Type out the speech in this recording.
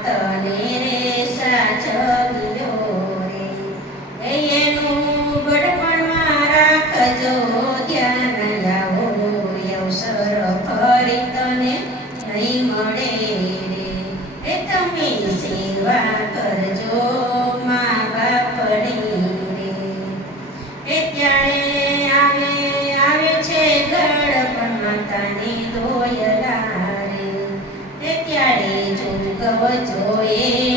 તને રે સાચવ્યો રે એનું ગઢપણમાં રાખજો ધ્યાન આવો અવસર ફરી તને નહીં મળે રે એ તમે સેવા કરજો મા બાપની રે એ ત્યારે આવે છે ગળપણ માતાની દોયલા રે એ ત્યારે ચૂકવજો એ